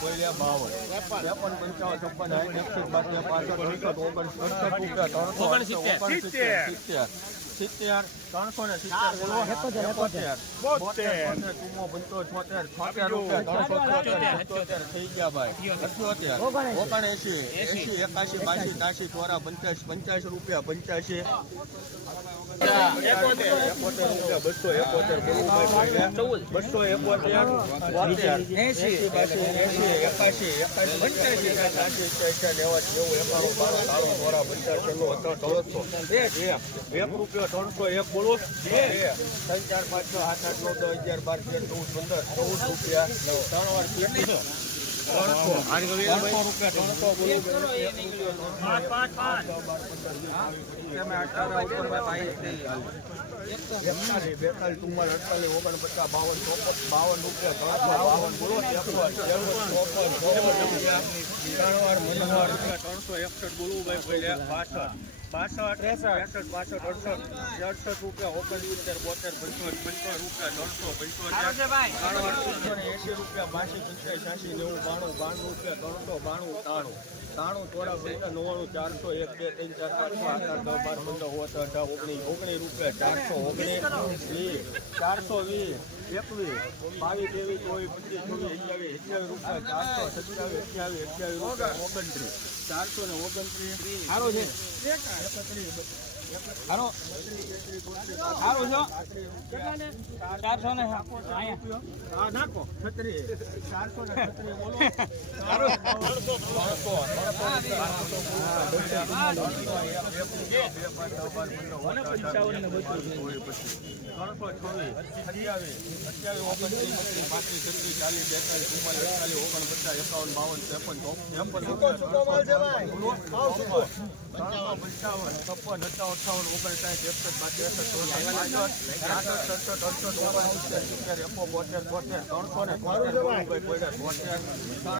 કોઈલિયા બાવન. ત્રેપન પંચાવન છપ્પન સાઠ એકસઠ બાસઠ પાસઠ અડસઠ ત્રણસો સિત્તેર. સિત્તેર ત્રણસો ને સિત્તેર બોતેર. ચુમ્મો પંચો છોતેર છોતેર રૂપિયા થઈ ગયા ભાઈ. અઠ્યોતેર ઓગણએંશી. એસી એકાસી બાસી ત્યાસી ચોરા પંચાસી પંચ્યાસી રૂપિયા પંચ્યાસી. એકોતેર. રૂપિયા બસો એકોતેર બસો બાસી એકાશી એકાશી પંચ્યાસી એકાશી એકાશી નેવું એકાણું બાણું ત્રાણું ચોરા એક એક રૂપિયો ત્રણસો એક બોલો બે ત્રણ ચાર પાંચ છ આઠ આઠ નવ દસ અગિયાર બાર તેર ચૌદ પંદર ચૌદ રૂપિયા ત્રણ વાર એકતાલીસ બેતાલીસ ચુમ્માલીસ અડતાલીસ ઓગણપચાસ બાવન ચોપન બાવન રૂપિયા બાવન બોલો ત્રણ વાર ત્રણસો એકસઠ બોલવું ભાઈ બોલ્યા બાસઠ ત્રેસઠ. બાસઠ અડસઠ. અડસઠ રૂપિયા ઓગણસિત્તેર બોતેર પંચોતેર પંચોતેર રૂપિયા ત્રણસો પંચોતેર ને એંશી રૂપિયા બાસી પંચાસી છ્યાસી નેવું બાણું બાણું રૂપિયા ત્રણસો બાણું તાણું. તાણું ચોરા પંદર નવ્વાણું ચારસો એક બે ત્રણ ચાર પાંચ છ આઠ આઠ દસ બાર પંદર ઓગણીસ ઓગણીસ રૂપિયા ચારસો ઓગણીસ વીસ ચારસો વીસ. એકવીસ બાવીસ ત્રેવીસ ચોવીસ પચીસ અઠ્યાવીસ. રૂપિયા, ચારસો સત્યાવીસ, અઠ્યાવીસ અઠ્યાવીસ રૂપિયા, ઓગણત્રીસ. ચારસો ને ઓગણત્રીસ. સારો છે. છો ચારસો ને નાખો છત્રીસ ચારસો ને બોલો ચાલીસ બેતાલીસ એકાવન બાવન ત્રેપન ત્રેપન ત્રણસો પંચાવન છપ્પન અઠાવન અઠાવન ઓગણસાઠ એકસઠ બાસઠ એકસઠ સડસઠ અડસઠ ઓગણસિત્તેર સિત્તેર એકો બોતેર બોતેર ત્રણસો ને બોતેર બોતેર